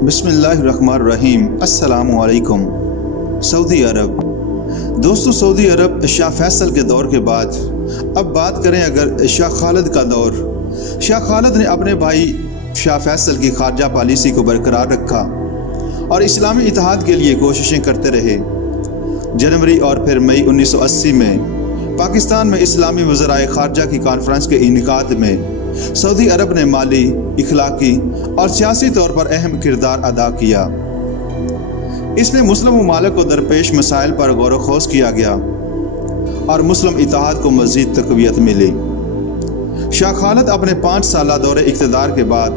बिस्मिल्लाहिर्रहमानिर्रहीम। अस्सलामु अलैकुम। सऊदी अरब दोस्तों, सऊदी अरब शाह फैसल के दौर के बाद अब बात करें अगर शाह खालिद का दौर। शाह खालिद ने अपने भाई शाह फैसल की खारजा पॉलिसी को बरकरार रखा और इस्लामी इत्तेहाद के लिए कोशिशें करते रहे। जनवरी और फिर मई 1980 में पाकिस्तान में इस्लामी वज़राए खारजा की कॉन्फ्रेंस के इनेकाद में सऊदी अरब ने माली, इखलाकी और सियासी तौर पर अहम किरदार अदा किया। इसमें मुस्लिम ममालिक को दरपेश मसाइल पर गौर व खोज किया गया और मुस्लिम इत्तेहाद को मज़ीद तक़वियत मिली। शाह खालिद अपने 5 साला दौरे इक़्तिदार के बाद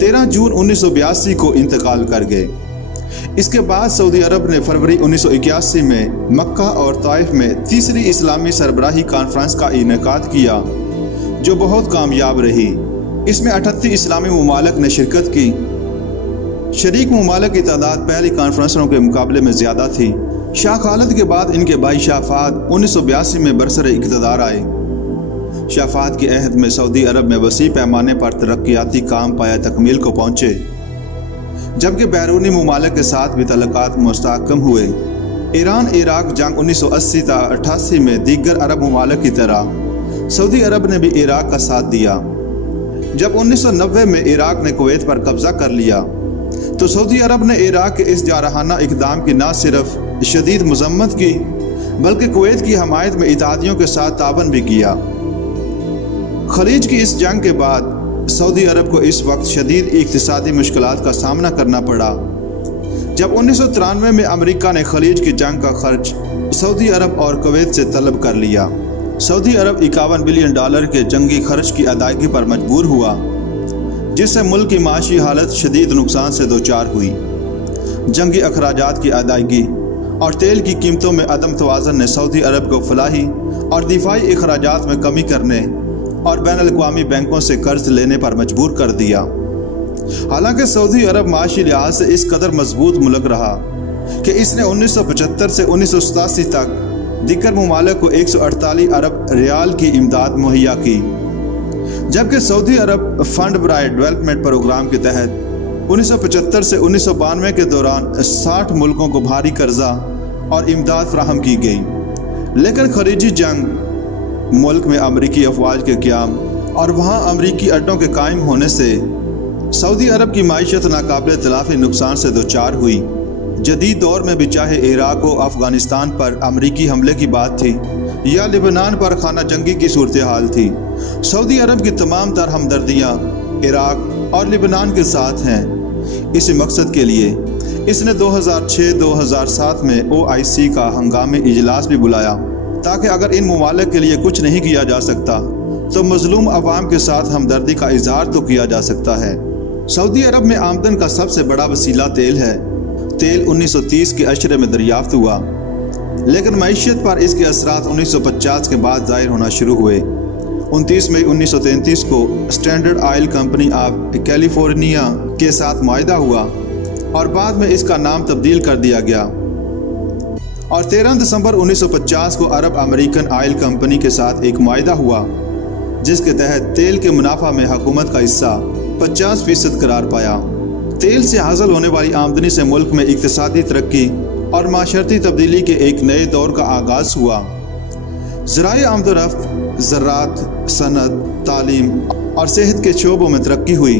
13 जून 1982 को इंतकाल कर गए। इसके बाद सऊदी अरब ने फरवरी 1981 में मक्का और ताइफ में तीसरी इस्लामी सरबराही कॉन्फ्रेंस का इनेकाद किया, जो बहुत कामयाब रही। इसमें 38 इस्लामी ममालिक ने शिरकत की। शरीक ममालिक की तादाद पहली कॉन्फ्रेंसों के मुकाबले में ज़्यादा थी। शाह खालिद के बाद इनके भाई शाह फहद 1982 में बरसर इक़्तिदार आए। शाह फहद के अहद में सऊदी अरब में वसी पैमाने पर तरक्याती काम पाया तकमील को पहुँचे, जबकि बैरूनी ममालिक के साथ भी तल्लुकात मुस्तहकम हुए। ईरान इराक जंग 1980-88 में दीगर अरब ममालिक की तरह सऊदी अरब ने भी इराक का साथ दिया। जब 1990 में इराक ने कुवैत पर कब्जा कर लिया तो सऊदी अरब ने इराक के इस जारहाना इक़दाम की न सिर्फ शदीद मज़म्मत की बल्कि कुवैत की हमायत में इत्तेहादियों के साथ तावन भी किया। खलीज की इस जंग के बाद सऊदी अरब को इस वक्त शदीद इक़्तिसादी मुश्किलात का सामना करना पड़ा, जब 1993 में अमेरिका ने खलीज की जंग का खर्च सऊदी अरब और कुवैत से तलब कर लिया। सऊदी अरब $51 बिलियन के जंगी खर्च की अदायगी पर मजबूर हुआ, जिससे मुल्क की माशी हालत शदीद नुकसान से दोचार हुई। जंगी अखराजात की अदायगी और तेल की कीमतों में अदम तवाज़ुन ने सऊदी अरब को फलाही और दिफाई अखराजात में कमी करने और बैनुल-अक़वामी बैंकों से कर्ज लेने पर मजबूर कर दिया। हालांकि सऊदी अरब माशी लिहाज से इस कदर मजबूत मुल्क रहा कि इसने 1975 से 1987 तक दीगर ममालिक को 148 अरब रियाल की इमदाद मुहैया की, जबकि सऊदी अरब फंड बराए डेवलपमेंट प्रोग्राम के तहत 1975 से 1992 के दौरान 60 मुल्कों को भारी कर्जा और इमदाद फराहम की गई। लेकिन खलीजी जंग, मुल्क में अमरीकी अफवाज के क़याम और वहाँ अमरीकी अड्डों के कायम होने से सऊदी अरब की माईशत नाकाबिल तलाफ़ी नुकसान से दोचार हुई। जदीद दौर में भी चाहे इराक व अफ़गानिस्तान पर अमरीकी हमले की बात थी या लिबनान पर खाना जंगी की सूरत हाल थी, सऊदी अरब की तमाम तर हमदर्दियाँ इराक और लिबनान के साथ हैं। इसी मकसद के लिए इसने 2006-2007 में OIC का हंगामी इजलास भी बुलाया, ताकि अगर इन ममालिक के लिए कुछ नहीं किया जा सकता तो मजलूम अवाम के साथ हमदर्दी का इजहार तो किया जा सकता है। सऊदी अरब में आमदन का सबसे बड़ा वसीला तेल है। तेल 1930 के अशरे में दरियाफ्त हुआ, लेकिन मईशत पर इसके असरात 1950 के बाद ज़ाहिर होना शुरू हुए। 29 मई 1933 को standard oil company of California के साथ मुआहदा हुआ और बाद में इसका नाम तब्दील कर दिया गया, और 13 दिसंबर 1950 को अरब अमेरिकन ऑयल कंपनी के साथ एक मुआहदा हुआ, जिसके तहत तेल के मुनाफा में हुकूमत का हिस्सा 50% करार पाया। तेल से हासिल होने वाली आमदनी से मुल्क में इक़्तिसादी तरक्की और माशरती तब्दीली के एक नए दौर का आगाज़ हुआ। ज़राए आमदरफ्त, ज़राअत, सनत, तालीम और सेहत के शोबों में तरक्की हुई।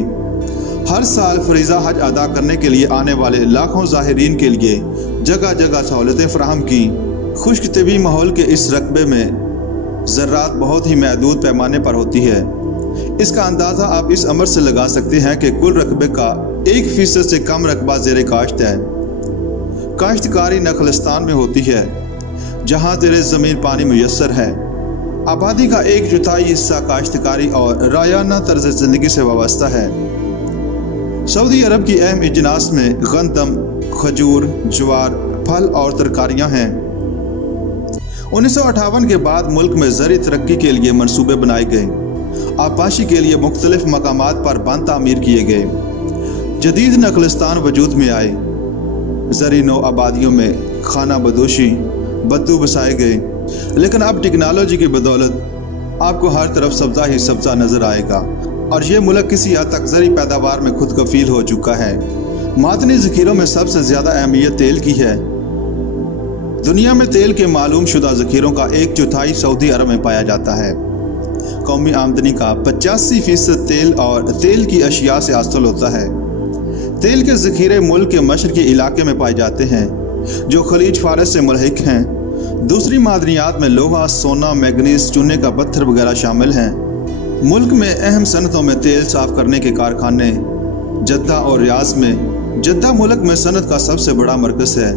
हर साल फरीज़ा हज अदा करने के लिए आने वाले लाखों ज़ाहिरीन के लिए जगह जगह सहूलतें फराहम की। खुश्क तबी माहौल के इस रकबे में ज़राअत बहुत ही महदूद पैमाने पर होती है। इसका अंदाज़ा आप इस अमर से लगा सकते हैं कि कुल रकबे का 1% से कम रकबा ज़ेरे काश्त है। काश्तकारी नखलिस्तान में होती है, जहाँ ज़ेरे ज़मीन पानी मुयस्सर है। आबादी का 1/4 हिस्सा काश्तकारी और रायाना तर्ज ज़िंदगी से वाबस्ता है। सऊदी अरब की अहम इजनास में गंदम, खजूर, ज्वार, फल और तरकारियाँ हैं। 1958 के बाद मुल्क में ज़री तरक्की के लिए मनसूबे बनाए गए। आबाशी के लिए मुख्तलिफ मकामात पर बंद तामीर किए गए। जदीद नखलिस्तान वजूद में आए। ज़री नौ आबादियों में खाना बदोशी, बद्दू बसाए गए, लेकिन अब टेक्नोलॉजी की बदौलत आपको हर तरफ सब्ज़ा ही सब्ज़ा नज़र आएगा और ये मुल्क किसी हद तक ज़री पैदावार में खुद कफील हो चुका है। मादनी ज़ख़ीरों में सबसे ज़्यादा अहमियत तेल की है। दुनिया में तेल के मालूम शुदा ज़ख़ीरों का 1/4 सऊदी अरब में पाया जाता है। कौमी आमदनी का 85% तेल और तेल की अशिया से हासिल होता है। तेल के ज़ख़ीरे मुल्क के मशरक़ी इलाके में पाए जाते हैं जो खलीज फारस से मुल्हिक हैं। दूसरी मादनियात में लोहा, सोना, मैंगनीज, चूने का पत्थर वगैरह शामिल हैं। मुल्क में अहम सनतों में तेल साफ़ करने के कारखाने जद्दा और रियाज में। जद्दा मुल्क में सनत का सबसे बड़ा मरकज़ है।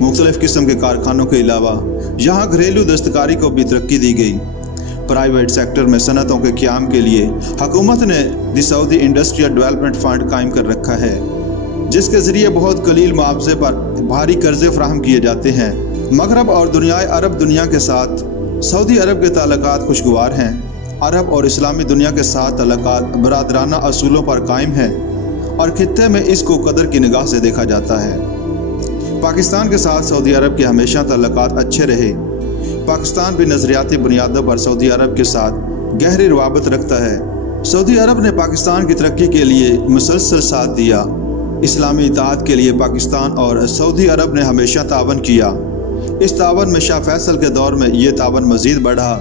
मुख्तलिफ़ किस्म के कारखानों के अलावा यहाँ घरेलू दस्तकारी को भी तरक्की दी गई। प्राइवेट सेक्टर में सनतों के क़याम के लिए हुकूमत ने the Saudi industrial development fund कायम कर रखा है, जिसके ज़रिए बहुत कलील मुआवजे पर भारी कर्जे फराहम किए जाते हैं। मगरब और दुनियाए अरब दुनिया के साथ सऊदी अरब के ताल्लुकात खुशगवार हैं। अरब और इस्लामी दुनिया के साथ ताल्लुकात बरादराना असूलों पर कायम हैं और खित्ते में इसको कदर की निगाह से देखा जाता है। पाकिस्तान के साथ सऊदी अरब के हमेशा ताल्लुकात अच्छे रहे। पाकिस्तान भी नज़रियाती बुनियादों पर सऊदी अरब के साथ गहरी रवाबत रखता है। सऊदी अरब ने पाकिस्तान की तरक्की के लिए मुसलसल साथ दिया। इस्लामी इत्तेहाद के लिए पाकिस्तान और सऊदी अरब ने हमेशा तावन किया। इस तावन में शाह फैसल के दौर में ये तावन मज़ीद बढ़ा।